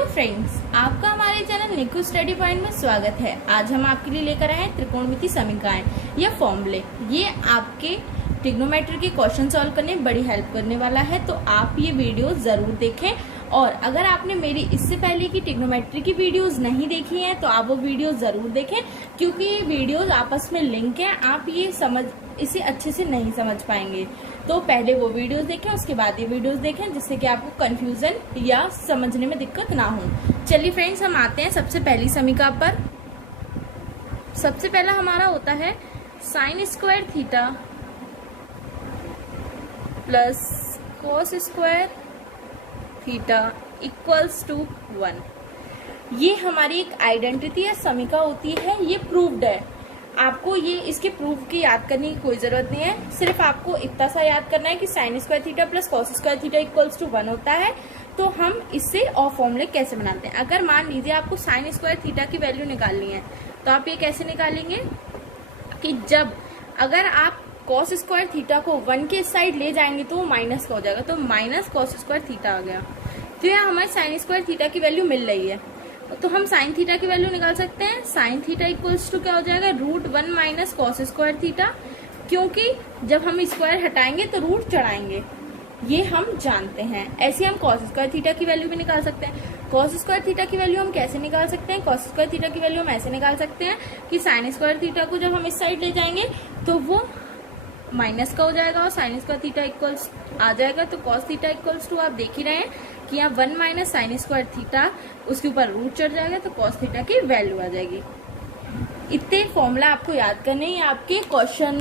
Hello friends, आपका हमारे channel निकू study point में स्वागत है। आज हम आपके लिए लेकर आए हैं त्रिकोणमिति समीकरण या फॉर्मूले। ये आपके ट्रिग्नोमेट्री के क्वेश्चन सॉल्व करने में बड़ी हेल्प करने वाला है, तो आप ये वीडियो जरूर देखें। और अगर आपने मेरी इससे पहले की ट्रिग्नोमेट्री की वीडियोस नहीं देखी हैं तो आप वो वीडियो जरूर देखें, क्योंकि ये वीडियोस आपस में लिंक हैं। आप ये इसे अच्छे से नहीं समझ पाएंगे, तो पहले वो वीडियोस देखें, उसके बाद ये वीडियोस देखें, जिससे कि आपको कंफ्यूजन या समझने में दिक्कत ना हो। चलिए फ्रेंड्स, हम आते हैं सबसे पहली समीकरण पर। सबसे पहला हमारा होता है sine square theta plus cos square theta equals to 1। ये हमारी एक आइडेंटिटी या समीकरण होती है, ये प्रूव्ड है। आपको ये इसके प्रूफ की याद करने की कोई जरूरत नहीं है, सिर्फ आपको इतना सा याद करना है कि sine square theta plus cos square theta equals to 1 होता है। तो हम इससे और फॉर्मूले कैसे बनाते हैं। अगर मान लीजिए आपको साइन स्क्वायर थीटा की वैल्यू निकालनी है, तो आप ये कैसे निकालेंगे कि जब अगर आप कॉस स्क्वायर थीटा को 1 के साइड ले जाएंगे तो वो माइनस का हो जाएगा, तो माइनस कॉस स्क्वायर थीटा आ गया। तो यहाँ हमारे साइन स्क्वायर थीटा की वैल्यू मिल रही है, तो हम साइन थीटा की वैल्यू निकाल सकते हैं। साइन थीटा इक्वल्स टू क्या हो जाएगा, √1 माइनस कॉस स्क्वायर थीटा, क्योंकि जब हम स्क्वायर हटाएंगे तो रूट चढ़ाएंगे, ये हम जानते हैं। ऐसे हम कॉस स्क्वायर थीटा की वैल्यू भी निकाल सकते हैं। कॉस स्क्वायर थीटा की वैल्यू हम कैसे निकाल सकते हैं, कॉस स्क्वायर थीटा की वैल्यू हम ऐसे निकाल सकते हैं कि साइन स्क्वायर थीटा को जब हम इस साइड ले जाएंगे तो वो माइनस का हो जाएगा और साइन स्क्वायर थीटा इक्वल्स आ जाएगा। तो कॉस थीटा इक्वल्स टू आप देख ही रहे हैं कि यहाँ 1 माइनस साइन स्क्वायर थीटा, उसके ऊपर रूट चढ़ जाएगा, तो कॉस थीटा की वैल्यू आ जाएगी। इतने फॉर्मूला आपको याद करने, ये आपके क्वेश्चन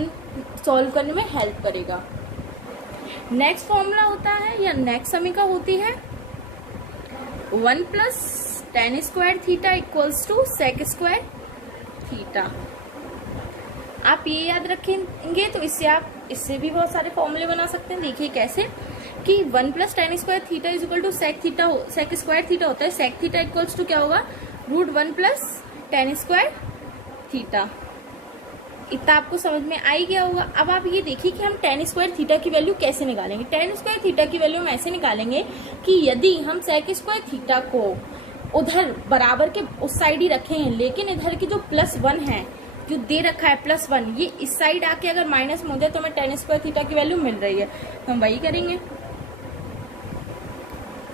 सॉल्व करने में हेल्प करेगा। नेक्स्ट फॉर्मूला होता है या नेक्स्ट समीकरण होती है 1 plus tan square theta equals to sec square theta. आप ये याद रखेंगे तो इससे भी बहुत सारे फॉर्मूले बना सकते हैं। देखिए कैसे कि 1 plus tan square theta is equal to sec square theta होता है। sec थीटा इक्वल्स टू क्या होगा, √1 प्लस tan स्क्वायर थीटा। इतना आपको समझ में आ ही गया होगा। अब आप ये देखिए कि हम tan स्क्वायर थीटा की वैल्यू कैसे निकालेंगे। tan स्क्वायर थीटा की वैल्यू हम ऐसे निकालेंगे कि यदि हम sec स्क्वायर थीटा को उधर बराबर के उस साइड ही रखे हैं, लेकिन इधर की जो +1 है जो दे रखा है +1, ये इस साइड आके अगर माइनस में हो जाए तो हमें tan स्क्वायर थीटा की वैल्यू मिल रही है, तो हम वही करेंगे।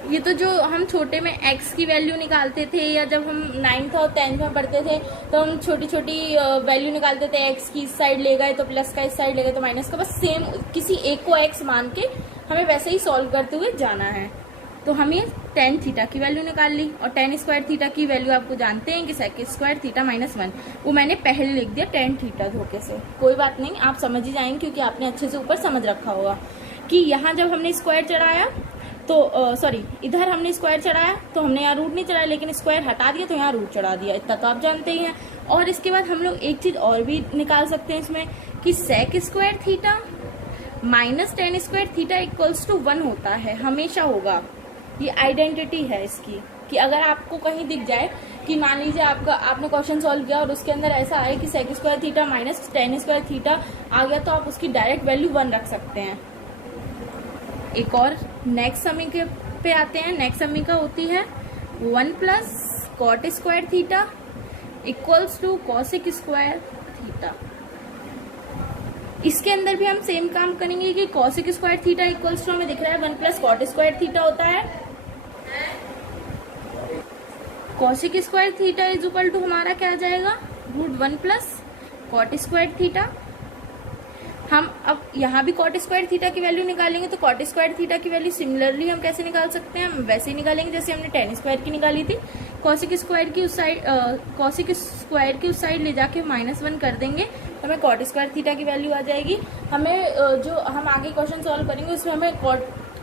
ये तो जो हम छोटे में x की वैल्यू निकालते थे, या जब हम 9th और 10th में पढ़ते थे तो हम छोटी छोटी वैल्यू निकालते थे। x की इस साइड ले गए तो प्लस का, इस साइड ले गए तो माइनस का, बस सेम किसी एक को x मान के हमें वैसे ही सॉल्व करते हुए जाना है। तो हम ये tan थीटा की वैल्यू निकाल ली, और tan स्क्वायर थीटा की वैल्यू आपको जानते हैं कि sec स्क्वायर थीटा -1, वो मैंने पहले लिख दिया tan थीटा धोखे से। कोई बात नहीं, आप समझ ही जाएंगे, क्योंकि आपने अच्छे से ऊपर समझ रखा होगा कि यहाँ जब हमने स्क्वायर चढ़ाया तो इधर हमने स्क्वायर चढ़ाया तो हमने यहाँ रूट नहीं चढ़ाया, लेकिन स्क्वायर हटा दिया तो यहाँ रूट चढ़ा दिया। इतना तो आप जानते ही हैं। और इसके बाद हम लोग एक चीज और भी निकाल सकते हैं इसमें कि sec square theta minus tan square theta equals to 1 होता है, हमेशा होगा। ये आइडेंटिटी है इसकी कि अगर आपको कहीं दिख जाए कि मान लीजिए आपने क्वेश्चन सॉल्व किया और उसके अंदर ऐसा आए कि sec square theta minus tan square theta आ गया, तो आप उसकी डायरेक्ट वैल्यू 1 रख सकते हैं। एक और नेक्स्ट समीकरण पे आते हैं। नेक्स्ट समीकरण होती है 1 plus cot square theta equals to cosec square theta. इसके अंदर भी हम सेम काम करेंगे कि cosec square theta equals to हमें दिख रहा है 1 प्लस कॉट स्क्वायर थीटा होता है। Cosec square theta is equal to हमारा क्या आ जाएगा, √1 प्लस कॉट स्क्वायर थीटा। हम अब यहाँ भी कॉट स्क्वायर थीटा की वैल्यू निकालेंगे, तो कॉट स्क्वायर थीटा की वैल्यू सिमिलरली हम कैसे निकाल सकते हैं, हम वैसे ही निकालेंगे जैसे हमने tan स्क्वायर की निकाली थी। कॉसेक स्क्वायर की उस साइड ले जाके -1 कर देंगे तो हमें कॉट स्क्वायर थीटा की वैल्यू आ जाएगी। हमें जो हम आगे क्वेश्चन सॉल्व करेंगे उसमें हमें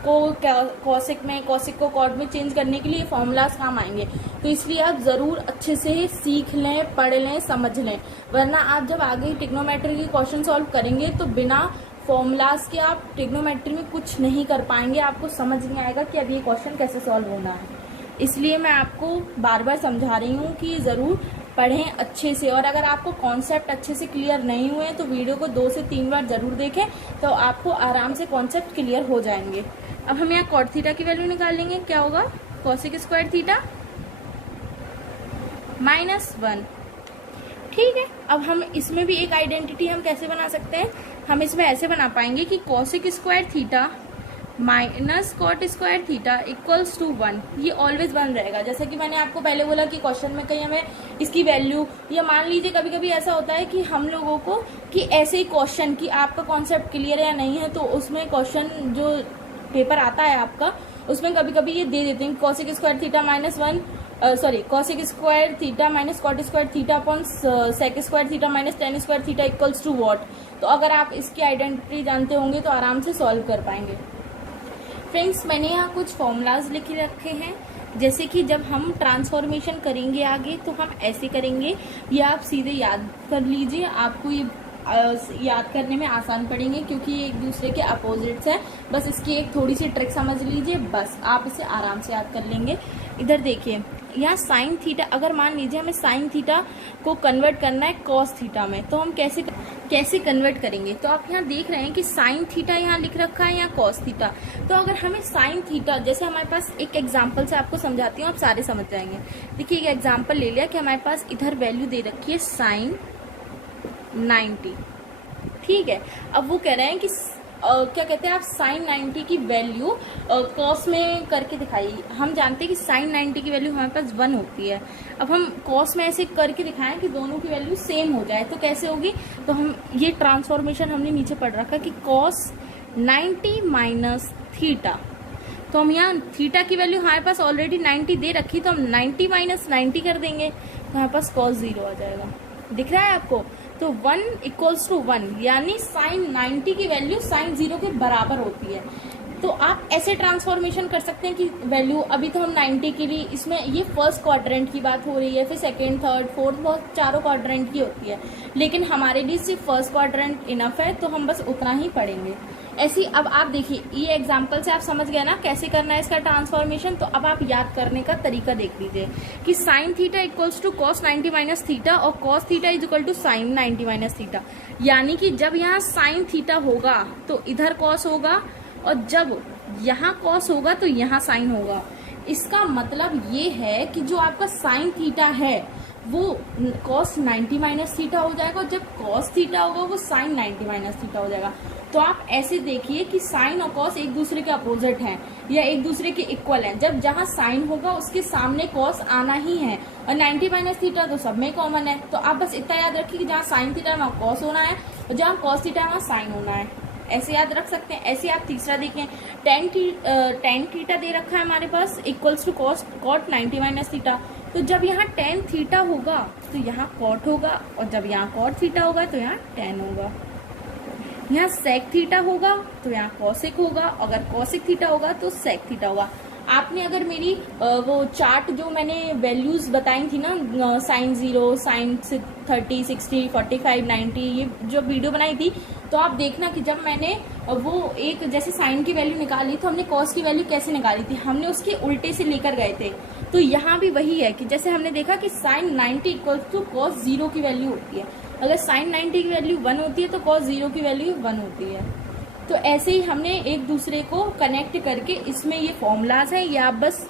कॉसेक को कॉट में चेंज करने के लिए फॉर्मूलाज काम आएंगे, तो इसलिए आप जरूर अच्छे से सीख लें, पढ़ लें, समझ लें, वरना आप जब आगे ट्रिग्नोमेट्री के क्वेश्चन सॉल्व करेंगे तो बिना फॉर्मूलाज के आप ट्रिग्नोमेट्री में कुछ नहीं कर पाएंगे। आपको समझ नहीं आएगा कि अब ये क्वेश्चन कैसे सॉल्व होना है। इसलिए मैं आपको बार बार समझा रही हूँ कि जरूर पढ़ें अच्छे से, और अगर आपको कॉन्सेप्ट अच्छे से क्लियर नहीं हुए तो वीडियो को 2 से 3 बार जरूर देखें, तो आपको आराम से कॉन्सेप्ट क्लियर हो जाएंगे। अब हम यहाँ कॉट थीटा की वैल्यू निकाल लेंगे। क्या होगा, कॉसेक स्क्वायर थीटा -1। ठीक है, अब हम इसमें भी एक आइडेंटिटी हम कैसे बना सकते हैं, हम इसमें ऐसे बना पाएंगे कि cosec square theta minus cot square theta equals to 1। ये ऑलवेज 1 रहेगा। जैसा कि मैंने आपको पहले बोला कि क्वेश्चन में कहीं हमें इसकी वैल्यू, या मान लीजिए कभी कभी ऐसा होता है कि हम लोगों को कि ऐसे ही क्वेश्चन कि आपका कॉन्सेप्ट क्लियर है या नहीं है, तो उसमें क्वेश्चन जो पेपर आता है आपका, उसमें कभी कभी ये दे देते हैं cosec square theta cosec square theta minus cot square theta upon sec square theta minus tan square theta equals to what. तो अगर आप इसकी आइडेंटिटी जानते होंगे तो आराम से सॉल्व कर पाएंगे। फ्रेंड्स, मैंने यहाँ कुछ फॉर्मूलाज लिख रखे हैं, जैसे कि जब हम ट्रांसफॉर्मेशन करेंगे आगे तो हम ऐसे करेंगे, ये आप सीधे याद कर लीजिए, आपको ये याद करने में आसान पड़ेंगे क्योंकि ये एक दूसरे के अपोजिट्स हैं। बस इसकी एक थोड़ी सी ट्रिक समझ लीजिए, बस आप इसे आराम से याद कर लेंगे। इधर देखिए, यहाँ साइन थीटा, अगर मान लीजिए हमें साइन थीटा को कन्वर्ट करना है कॉस थीटा में, तो हम कैसे कन्वर्ट करेंगे। तो आप यहाँ देख रहे हैं कि साइन थीटा यहाँ लिख रखा है, यहाँ कॉस थीटा। तो अगर हमें साइन थीटा, जैसे हमारे पास एक एग्जांपल से आपको समझाती हूँ, आप सारे समझ जाएंगे। देखिए, एक एग्जांपल ले लिया कि हमारे पास इधर वैल्यू दे रखी है साइन 90। ठीक है, अब वो कह रहे हैं कि क्या कहते हैं, आप साइन 90 की वैल्यू कॉस में करके दिखाइए। हम जानते हैं कि साइन 90 की वैल्यू हमारे पास 1 होती है। अब हम कॉस में ऐसे करके दिखाएं कि दोनों की वैल्यू सेम हो जाए, तो कैसे होगी। तो हम ये ट्रांसफॉर्मेशन हमने नीचे पढ़ रखा कि कॉस 90 माइनस थीटा। तो हम यहाँ थीटा की वैल्यू हमारे पास ऑलरेडी 90 दे रखी, तो हम 90 माइनस 90 कर देंगे, तो हमारे पास कॉस 0 आ जाएगा। दिख रहा है आपको। तो 1 इक्वल्स टू 1, यानी साइन 90 की वैल्यू साइन 0 के बराबर होती है। तो आप ऐसे ट्रांसफॉर्मेशन कर सकते हैं कि वैल्यू, अभी तो हम 90 के लिए, इसमें ये फर्स्ट क्वाड्रेंट की बात हो रही है, फिर सेकेंड, थर्ड, फोर्थ, बहुत चारों क्वाड्रेंट की होती है, लेकिन हमारे लिए सिर्फ फर्स्ट क्वाड्रेंट इनफ है, तो हम बस उतना ही पढ़ेंगे। ऐसी अब आप देखिए, ये एग्जाम्पल से आप समझ गए ना कैसे करना है इसका ट्रांसफॉर्मेशन। तो अब आप याद करने का तरीका देख लीजिए कि sine theta equals to cos 90 minus theta और cos theta is equal to sine 90 minus theta. यानी कि जब यहाँ साइन थीटा होगा तो इधर कॉस होगा, और जब यहाँ कॉस होगा तो यहाँ साइन होगा। इसका मतलब ये है कि जो आपका साइन थीटा है वो कॉस 90 माइनस थीटा हो जाएगा, और जब कॉस थीटा होगा वो साइन 90 माइनस थीटा हो जाएगा। तो आप ऐसे देखिए कि साइन और कॉस एक दूसरे के अपोजिट हैं या एक दूसरे के इक्वल हैं। जब जहां साइन होगा उसके सामने कॉस आना ही है, और 90 माइनस थीटा तो सब में कॉमन है। तो आप बस इतना याद रखिए कि जहाँ साइन थीटा वहाँ कॉस होना है, और जहाँ कॉस थीटा वहाँ साइन होना है। ऐसे याद रख सकते हैं। ऐसे आप तीसरा देखें, टेन थीटा दे रखा है हमारे पास equals to cot 90 minus theta. तो जब यहाँ टेन थीटा होगा तो यहाँ कॉट होगा, और जब यहाँ कॉट थीटा होगा तो यहाँ टेन होगा। यहाँ सेक थीटा होगा तो यहाँ कॉसेक होगा, अगर कॉसेक थीटा होगा तो सेक थीटा होगा। आपने अगर मेरी वो चार्ट जो मैंने वैल्यूज बताई थी ना, साइन 0, साइन 30, 60, 45, 90, ये जो वीडियो बनाई थी, तो आप देखना कि जब मैंने वो एक जैसे साइन की वैल्यू निकाली तो हमने कॉस की वैल्यू कैसे निकाली थी, हमने उसके उल्टे से लेकर गए थे। तो यहाँ भी वही है कि जैसे हमने देखा कि साइन 90 इक्वल टू कॉस 0 की वैल्यू होती है। अगर साइन 90 की वैल्यू 1 होती है तो कॉस 0 की वैल्यू 1 होती है। तो ऐसे ही हमने एक दूसरे को कनेक्ट करके, इसमें ये फॉर्मूलाज हैं, ये आप बस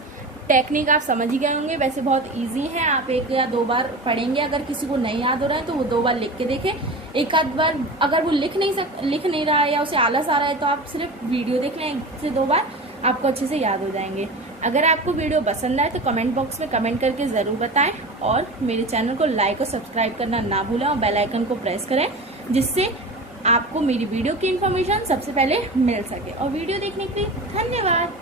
टेक्निक आप समझ ही गए होंगे। वैसे बहुत इजी है, आप 1 या 2 बार पढ़ेंगे। अगर किसी को नहीं याद हो रहा है तो वो 2 बार लिख के देखें। एक आध बार अगर वो लिख नहीं रहा है या उसे आलस आ रहा है तो आप सिर्फ वीडियो देख लें 1 से 2 बार, आपको अच्छे से याद हो जाएंगे। अगर आपको वीडियो पसंद आए तो कमेंट बॉक्स में कमेंट करके ज़रूर बताएं, और मेरे चैनल को लाइक और सब्सक्राइब करना ना भूलें, और बेल आइकन को प्रेस करें, जिससे आपको मेरी वीडियो की इन्फॉर्मेशन सबसे पहले मिल सके। और वीडियो देखने के लिए धन्यवाद।